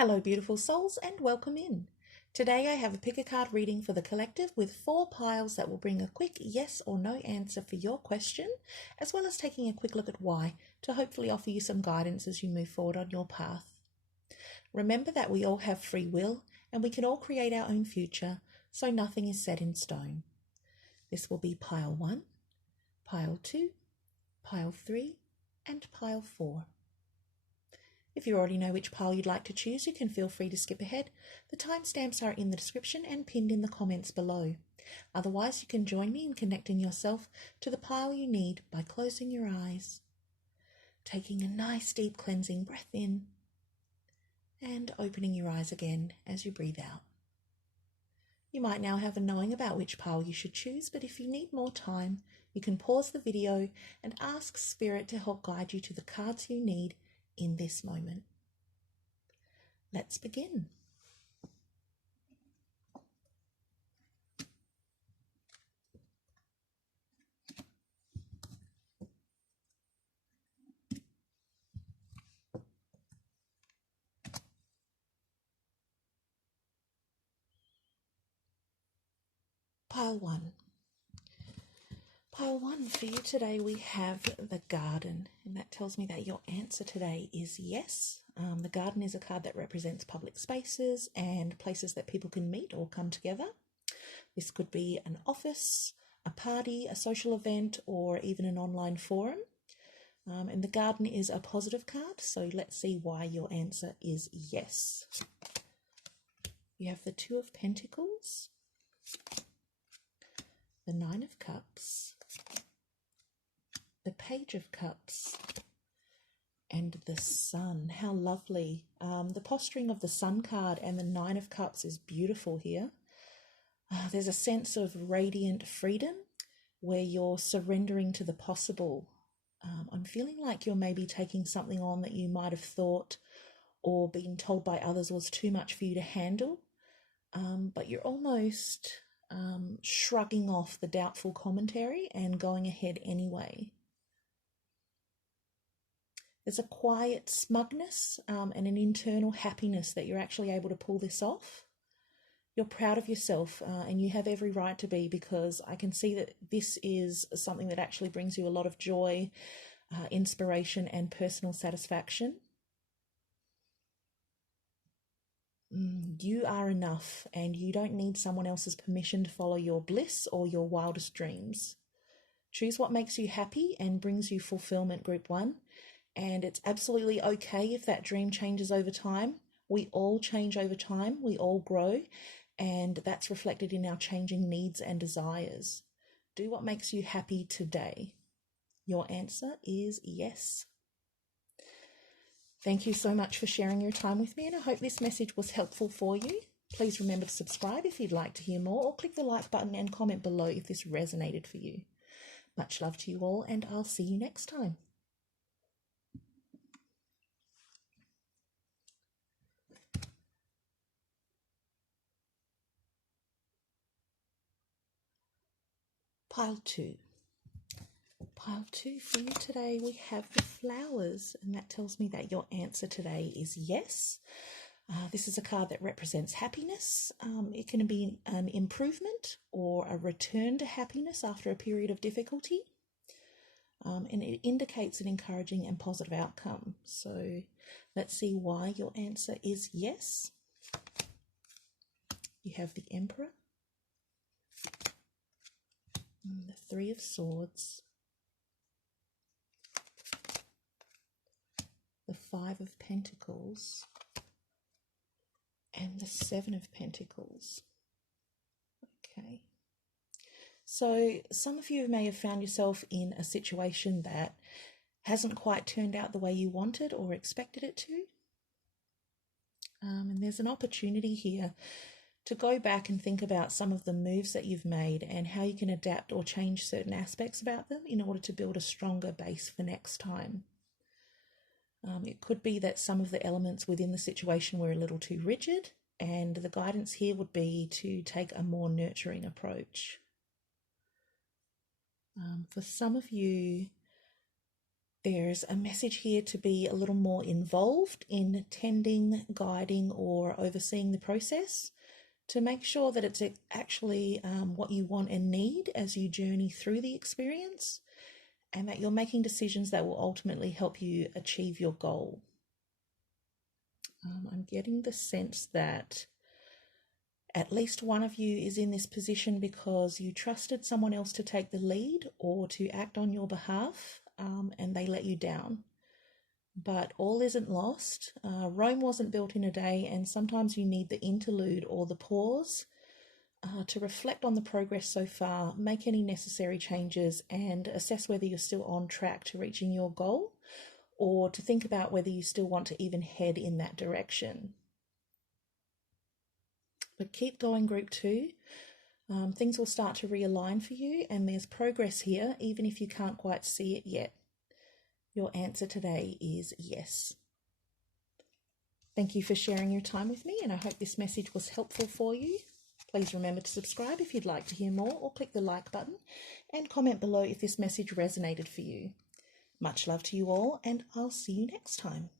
Hello beautiful souls and welcome in. Today I have a pick a card reading for the collective with 4 piles that will bring a quick yes or no answer for your question, as well as taking a quick look at why to hopefully offer you some guidance as you move forward on your path. Remember that we all have free will and we can all create our own future, so nothing is set in stone. This will be pile 1, pile 2, pile 3 and pile 4. If you already know which pile you'd like to choose, you can feel free to skip ahead. The timestamps are in the description and pinned in the comments below. Otherwise, you can join me in connecting yourself to the pile you need by closing your eyes, taking a nice deep cleansing breath in, and opening your eyes again as you breathe out. You might now have a knowing about which pile you should choose, but if you need more time, you can pause the video and ask Spirit to help guide you to the cards you need in this moment. Let's begin. Pile 1. Pile 1 for you today, we have the garden, and that tells me that your answer today is yes. The garden is a card that represents public spaces and places that people can meet or come together. This could be an office, a party, a social event, or even an online forum. And the garden is a positive card, so let's see why your answer is yes. You have the Two of Pentacles, the Nine of Cups, the Page of Cups, and the Sun. How lovely. The posturing of the Sun card and the Nine of Cups is beautiful here. There's a sense of radiant freedom where you're surrendering to the possible. I'm feeling like you're maybe taking something on that you might have thought or been told by others was too much for you to handle, but you're almost shrugging off the doubtful commentary and going ahead anyway. There's a quiet smugness and an internal happiness that you're actually able to pull this off. You're proud of yourself and you have every right to be, because I can see that this is something that actually brings you a lot of joy, inspiration and personal satisfaction. You are enough and you don't need someone else's permission to follow your bliss or your wildest dreams. Choose what makes you happy and brings you fulfillment, Group 1. And it's absolutely okay if that dream changes over time. We all change over time, we all grow, and that's reflected in our changing needs and desires. Do what makes you happy today. Your answer is yes. Thank you so much for sharing your time with me, and I hope this message was helpful for you. Please remember to subscribe if you'd like to hear more, or click the like button and comment below if this resonated for you. Much love to you all, and I'll see you next time. Pile 2. Pile 2 for you today, we have the Flowers, and that tells me that your answer today is yes. This is a card that represents happiness. It can be an improvement or a return to happiness after a period of difficulty. And it indicates an encouraging and positive outcome. So let's see why your answer is yes. You have the Emperor, the Three of Swords, the Five of Pentacles, and the Seven of Pentacles. Okay. So some of you may have found yourself in a situation that hasn't quite turned out the way you wanted or expected it to. And there's an opportunity here to go back and think about some of the moves that you've made and how you can adapt or change certain aspects about them in order to build a stronger base for next time. It could be that some of the elements within the situation were a little too rigid, and the guidance here would be to take a more nurturing approach. For some of you, There's a message here to be a little more involved in tending, guiding, or overseeing the process to make sure that it's actually what you want and need as you journey through the experience, and that you're making decisions that will ultimately help you achieve your goal. I'm getting the sense that at least one of you is in this position because you trusted someone else to take the lead or to act on your behalf, and they let you down. But all isn't lost. Rome wasn't built in a day, and sometimes you need the interlude or the pause to reflect on the progress so far, make any necessary changes, and assess whether you're still on track to reaching your goal, or to think about whether you still want to even head in that direction. But keep going, group 2. Things will start to realign for you, and there's progress here, even if you can't quite see it yet. Your answer today is yes. Thank you for sharing your time with me, and I hope this message was helpful for you. Please remember to subscribe if you'd like to hear more, or click the like button and comment below if this message resonated for you. Much love to you all, and I'll see you next time.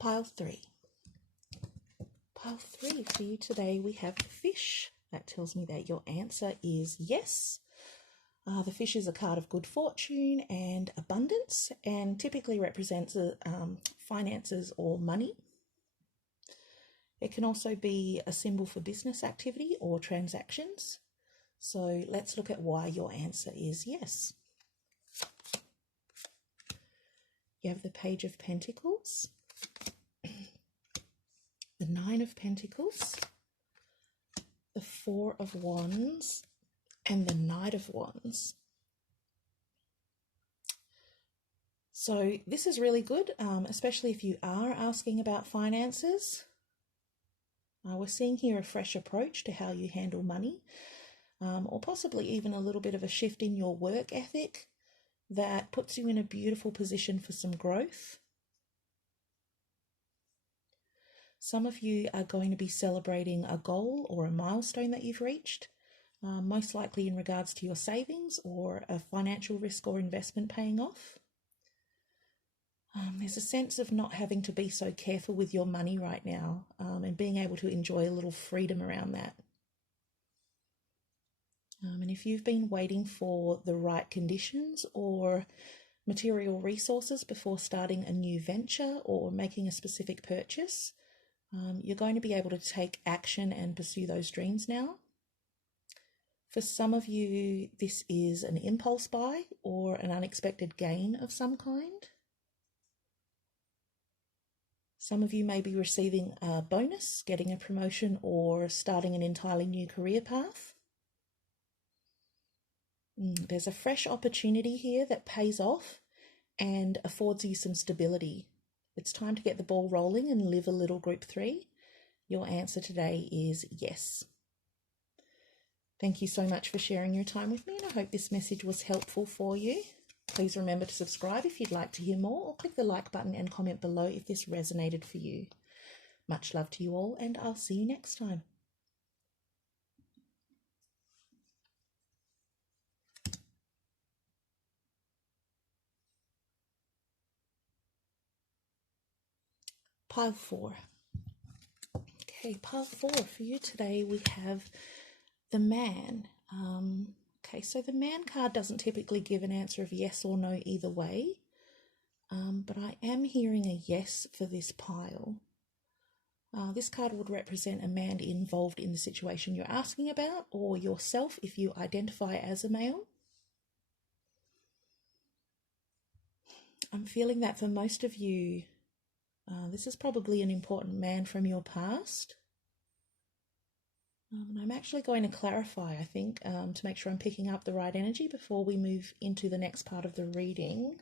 Pile 3. Pile 3 for you today, we have the fish. That tells me that your answer is yes. The fish is a card of good fortune and abundance, and typically represents finances or money. It can also be a symbol for business activity or transactions. So let's look at why your answer is yes. You have the Page of Pentacles, the Nine of Pentacles, the Four of Wands, and the Knight of Wands. So this is really good, especially if you are asking about finances. We're seeing here a fresh approach to how you handle money, or possibly even a little bit of a shift in your work ethic that puts you in a beautiful position for some growth. Some of you are going to be celebrating a goal or a milestone that you've reached, most likely in regards to your savings or a financial risk or investment paying off. There's a sense of not having to be so careful with your money right now, and being able to enjoy a little freedom around that. And if you've been waiting for the right conditions or material resources before starting a new venture or making a specific purchase, you're going to be able to take action and pursue those dreams now. For some of you, this is an impulse buy or an unexpected gain of some kind. Some of you may be receiving a bonus, getting a promotion, or starting an entirely new career path. There's a fresh opportunity here that pays off and affords you some stability. It's time to get the ball rolling and live a little, group 3. Your answer today is yes. Thank you so much for sharing your time with me, and I hope this message was helpful for you. Please remember to subscribe if you'd like to hear more, or click the like button and comment below if this resonated for you. Much love to you all, and I'll see you next time. Pile 4. Okay, pile 4 for you today, we have the Man. Okay, so the Man card doesn't typically give an answer of yes or no either way, but I am hearing a yes for this pile. This card would represent a man involved in the situation you're asking about, or yourself if you identify as a male. I'm feeling that for most of you, this is probably an important man from your past. And I'm actually going to clarify, I think, to make sure I'm picking up the right energy before we move into the next part of the reading.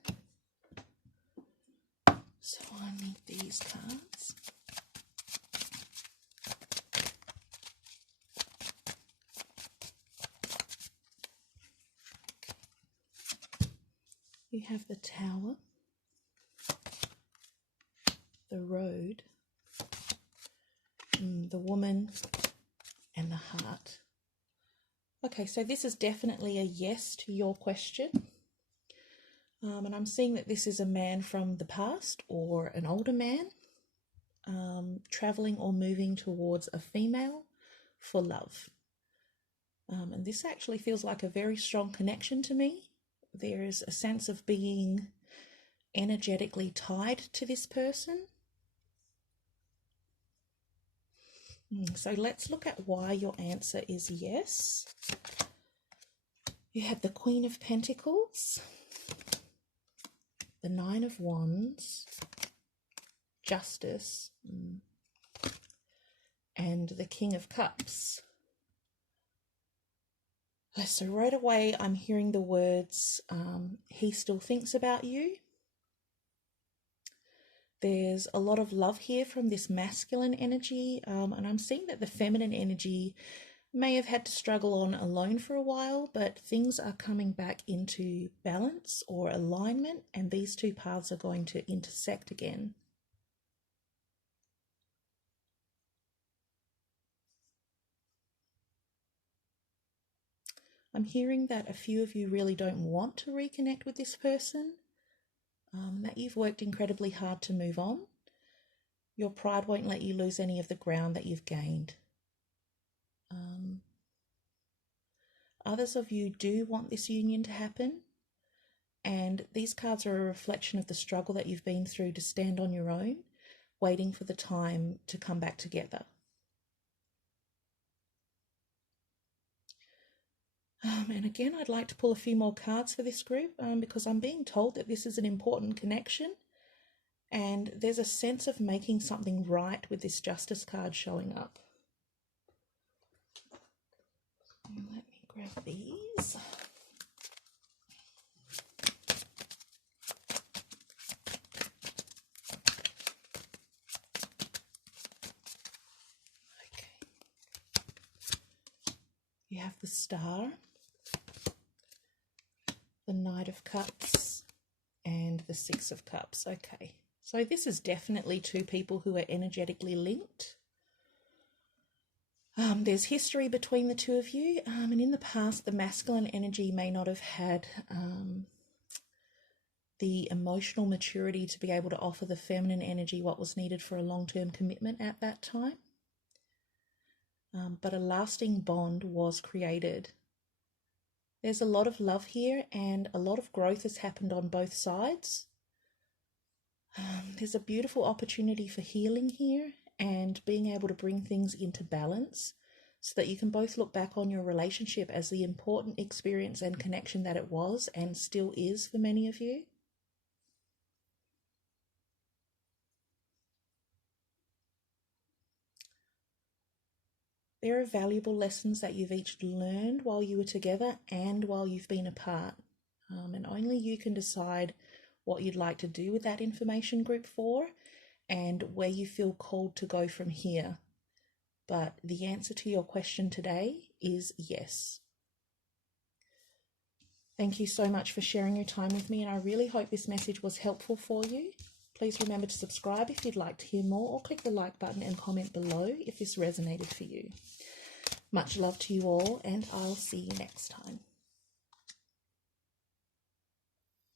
So I need these cards. You have the Tower, the road, the woman, and the heart. Okay, so this is definitely a yes to your question. And I'm seeing that this is a man from the past or an older man traveling or moving towards a female for love. And this actually feels like a very strong connection to me. There is a sense of being energetically tied to this person. So let's look at why your answer is yes. You had the Queen of Pentacles, the Nine of Wands, Justice, and the King of Cups. So right away I'm hearing the words, he still thinks about you. There's a lot of love here from this masculine energy, and I'm seeing that the feminine energy may have had to struggle on alone for a while, but things are coming back into balance or alignment, and these two paths are going to intersect again. I'm hearing that a few of you really don't want to reconnect with this person, that you've worked incredibly hard to move on. Your pride won't let you lose any of the ground that you've gained. Others of you do want this union to happen, and these cards are a reflection of the struggle that you've been through to stand on your own, waiting for the time to come back together. And again, I'd like to pull a few more cards for this group because I'm being told that this is an important connection, and there's a sense of making something right with this Justice card showing up. Let me grab these. Okay. You have the Star, the Knight of Cups, and the Six of Cups. Okay, so this is definitely two people who are energetically linked. There's history between the two of you, and in the past the masculine energy may not have had the emotional maturity to be able to offer the feminine energy what was needed for a long-term commitment at that time. But a lasting bond was created. There's a lot of love here, and a lot of growth has happened on both sides. There's a beautiful opportunity for healing here and being able to bring things into balance so that you can both look back on your relationship as the important experience and connection that it was and still is for many of you. There are valuable lessons that you've each learned while you were together and while you've been apart. And only you can decide what you'd like to do with that information group for and where you feel called to go from here. But the answer to your question today is yes. Thank you so much for sharing your time with me, and I really hope this message was helpful for you. Please remember to subscribe if you'd like to hear more, or click the like button and comment below if this resonated for you. Much love to you all, and I'll see you next time.